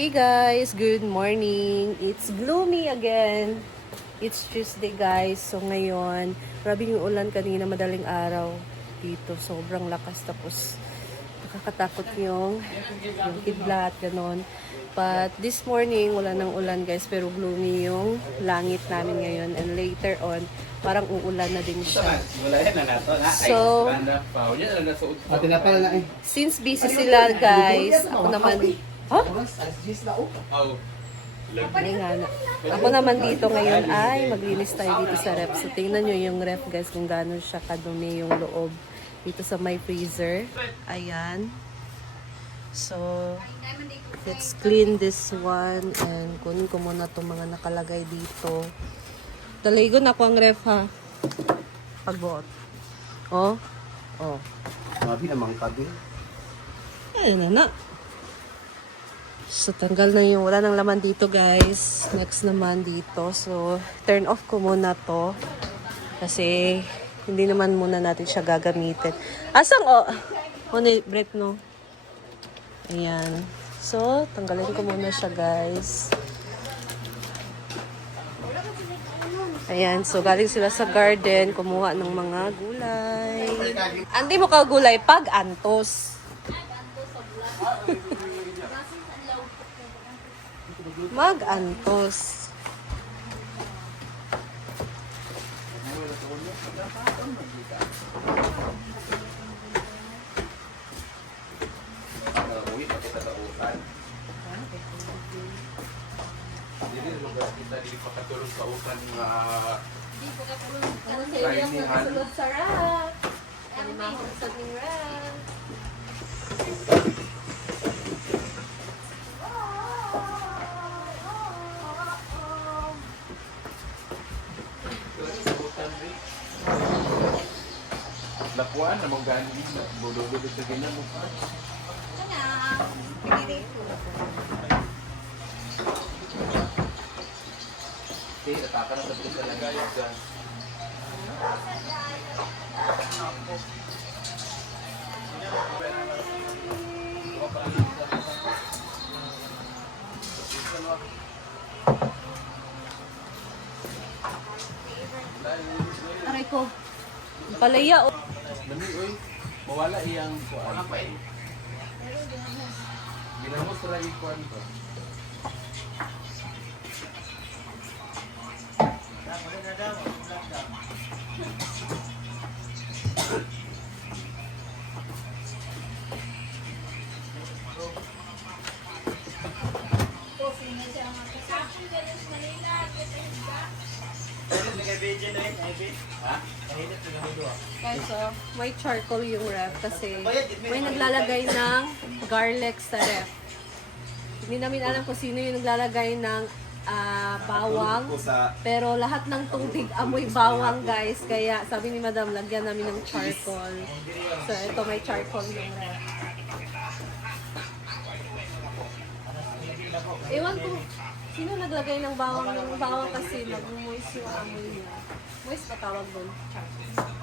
Hey guys, good morning. It's gloomy again. It's Tuesday guys. So ngayon, grabe yung ulan kanina madaling araw dito. Sobrang lakas tapos nakakatakot yung kidlat, ganon. But this morning, wala nang ulan guys, pero gloomy yung langit namin ngayon. And later on, parang uulan na din siya. So, since busy sila guys, ako naman, Ay nga na. Ako naman dito ngayon ay maglinis tayo dito sa ref. So tingnan nyo yung ref guys kung gaano siya kadumi yung loob dito sa my freezer. Ayan. So, let's clean this one and kunin ko muna itong mga nakalagay dito. Daligon ako ang ref ha. Pagbuot. Oh. Oh. Mabi namang kabi. Ayun na. So, tanggal na yung wala ng laman dito, guys. Next naman dito. So, turn off ko muna to. Kasi, hindi naman muna natin siya gagamitin. Asang, oh? Break, no? Ayan. So, tanggalin ko muna siya, guys. Ayan. So, galing sila sa garden. Kumuha ng mga gulay. Hindi mo ka gulay pag antos. Mag-antos. Sarap. Kalimahon sa tingran. Lapuan na mong gani na bododod sa ganyan mo pa. Okay, ataka na sa pusa lang guys. Aray ko. Palaya, oh. Dami, oy. Mawala iyang kuan. Ginamos ra yung kuan ko. Guys, so, may charcoal yung ref kasi may naglalagay ng garlic sa ref. Hindi namin alam kung sino yung naglalagay ng bawang. Pero lahat ng tubig amoy bawang guys. Kaya sabi ni Madam, lagyan namin ng charcoal. So, ito may charcoal yung ref. Ewan ko, sino naglagay ng bawang? Yung bawang kasi mag-moist yung amoy niya. Moist pa tawag doon? Charcoal.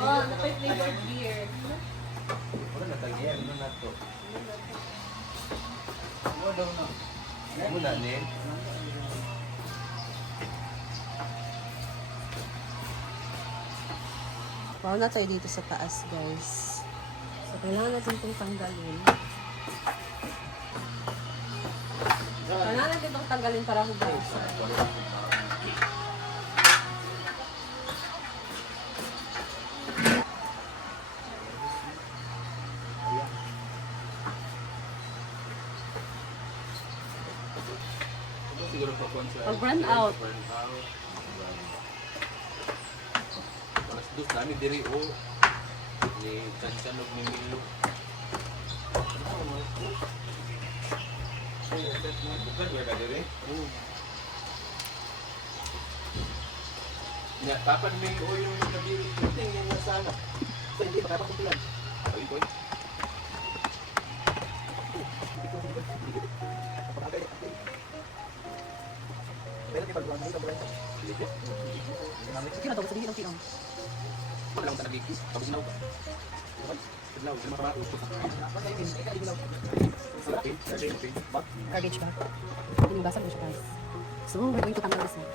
Oh, napay-flavored beer. Wala na tayo, ano na to? Wala daw na. Wala ni. Wow na tayo dito sa taas, guys. So, kailangan natin itong tanggalin. Kailangan natin itong tanggalin para hugasan. Pag-run out. Mas dos namin diri o ni Chanchanog ni Milo. Bukan wala ka diri? Oo. Ya, papan may o yung nabili ting yung nasana. Hindi pa kapakumpilan. Ay, boy. Sige na daw, sabihin ang pinang. Wala akong tanagigis, pag-inaw ka. Garbage bag. Pinugasan mo siya guys. So we're going to tamang this one.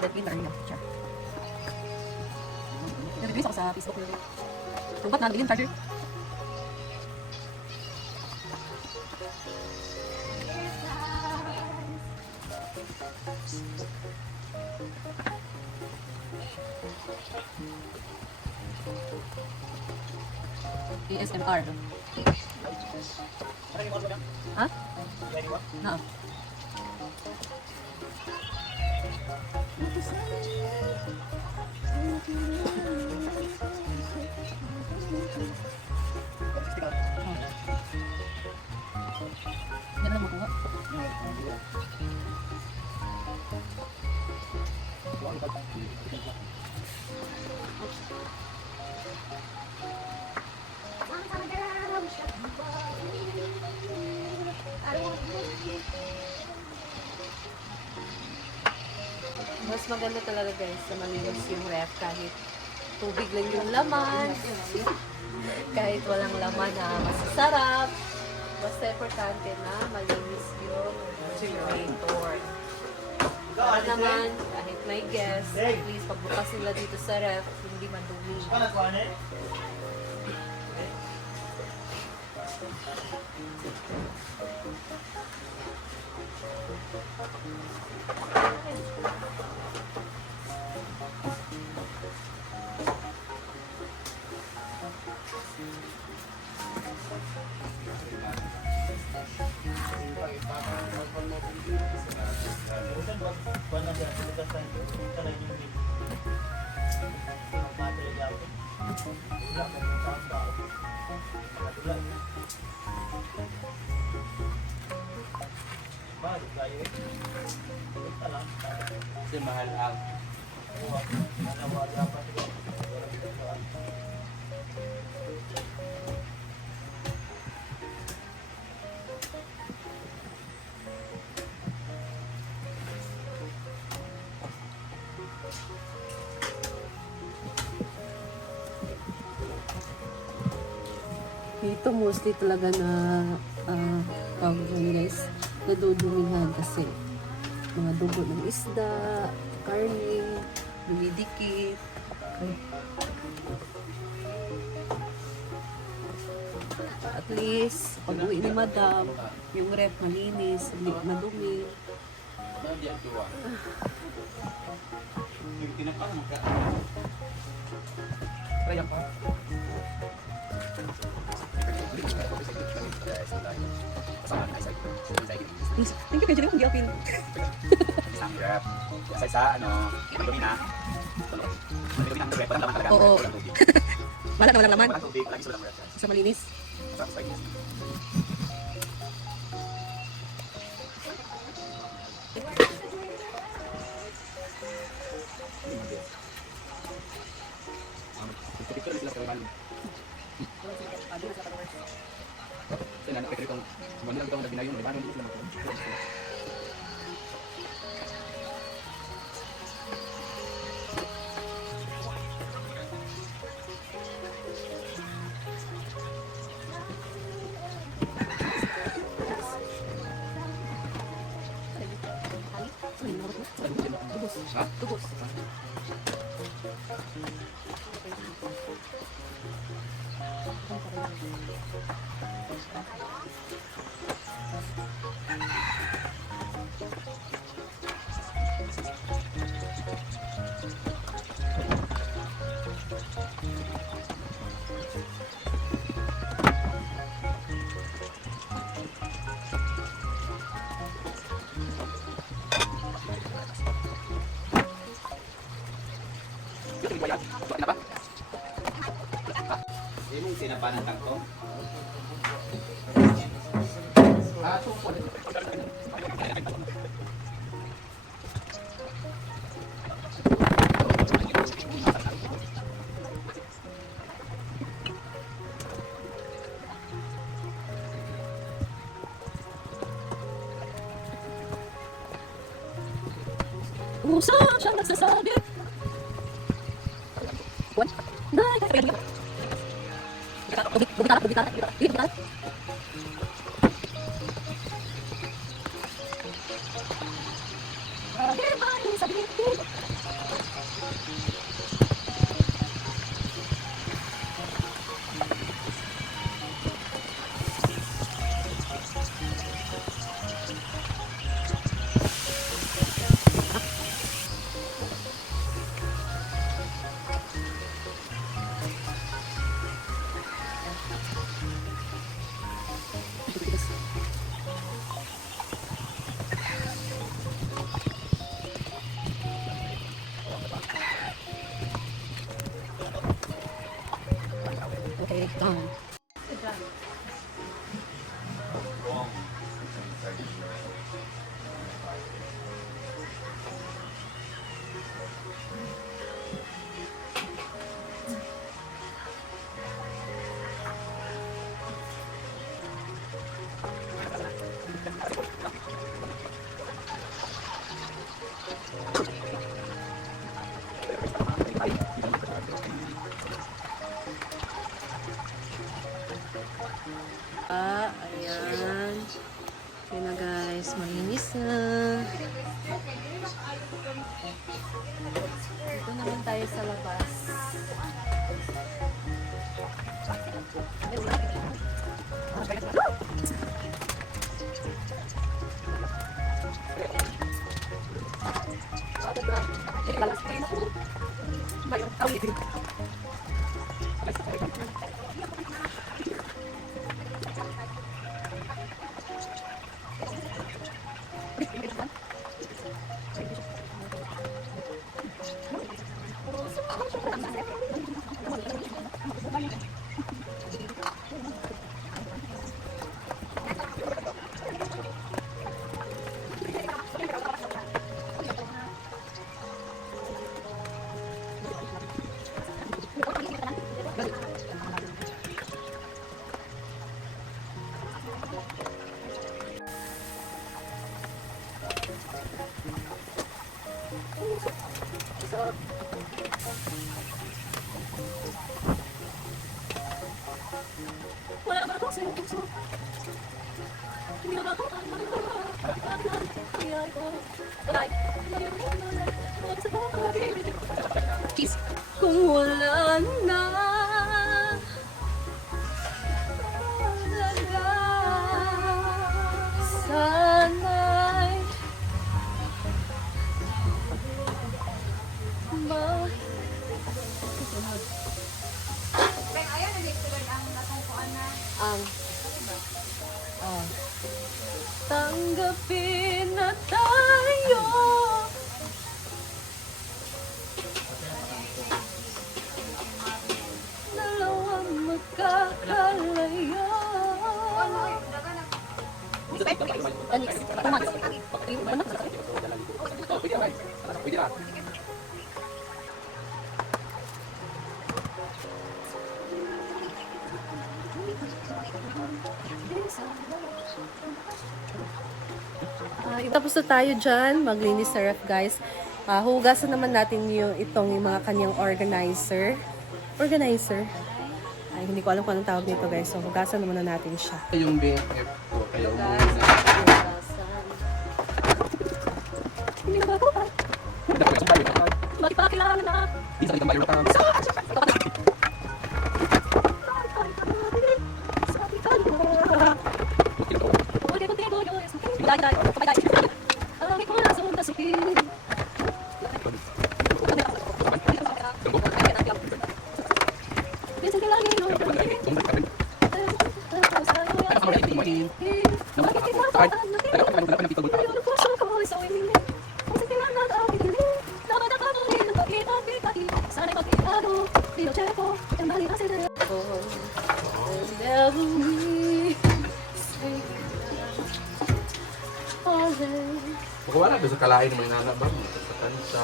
That in the area. Sure. Nag-release ako sa Facebook nila. Kung ba't nandun yung charger? ASMR. Ha? Na. Yan lang makuha. Mas maganda talaga guys sa malinis yung ref kahit tubig lang yung laman. Kahit walang laman na masasarap. Basta importante na malinis yung refrigerator. Para naman, kahit may guest, please pagbukas nila dito sa ref, hindi madumi. Kasi mahal ang Ito mostly talaga na tawag yun guys, nadudumihan kasi mga dugo ng isda, karne, dumidikit. At least, pag uwi ni madam, yung ref malinis, hindi madumi. nandiyan tuwa. Yung tinapang ka. Kaya pa. Thank you, Pedro. Hindi apin. Isang grab. Sa madumi na. Madumi na ang grab. Walang laman talaga. Oo. Walang tubig. Wala na walang laman. Walang tubig. Walang iso lang grab. Sa malinis. Masarap sa inis. Picture sila sa balo. Sila na pwede itong manilang itong nagbinayon. May bagong sila mga. Ha? Tubos. Yung sinapanan tangko. Tungkol. Usa siyang nagsasabi. What? Nay, Okay, done. Ayan. Yun na guys, malinis na. Dito naman tayo sa labas. Kung wala na talaga, sana'y tanggapin na tayo. Dalawang magkakalayo. Tapos na tayo dyan, maglinis sa ref guys. Hugasan naman natin yung mga kanyang organizer. Ay, hindi ko alam kung anong tawag nito guys. So, hugasan naman na natin siya. Yung BFF ko, kaya Guys, hugasan. Hindi na ba ako? Bakit pa kailangan na? Kung wala, doon sa kalain may nanabang, sa kansa.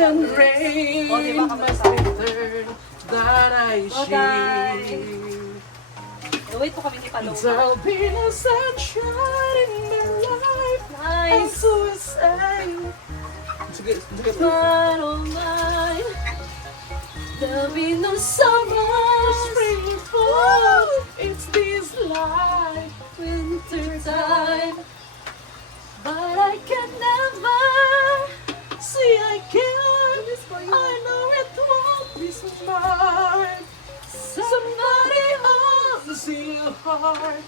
And rain must return that I share. Wait po kami ni Paloma. There'll be no sunshine in my life eyes. suicide. Sige, sige. But oh mine, there'll be no summer, spring or fall. It's this life. Winter time. But I can never See, I can't. I know it won't be so hard. Somebody else in your heart.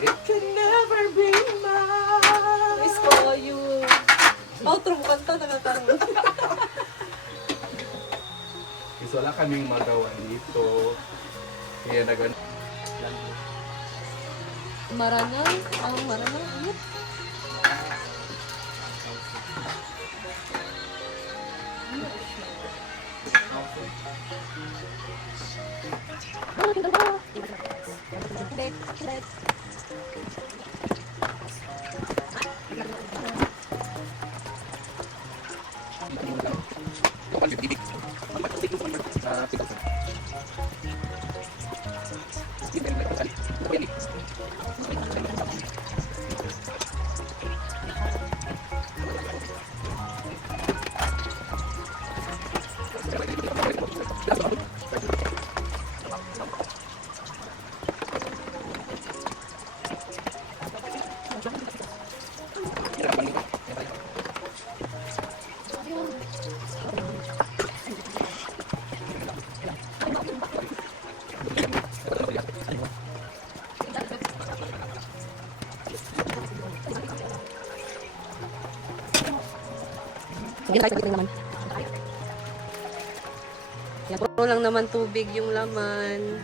It can never be mine. miss ko you. Outro mo kanta, nakakaroon. Kasi wala kaming magawa dito. Kaya nagan... Maranang, ang maranang, ano? Sige, saglit lang naman. Yan, puro lang naman tubig yung laman.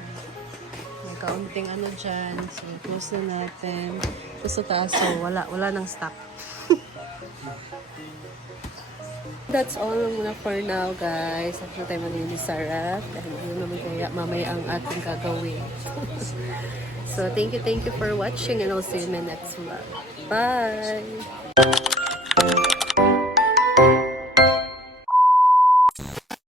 May kaunting ano dyan. So, close na natin. Tapos sa taas, so wala nang stock. That's all muna for now, guys. After tayo manili sa ref. Dahil yun naman kaya mamaya ang ating gagawin. So, thank you for watching and I'll see you in my next vlog. Bye!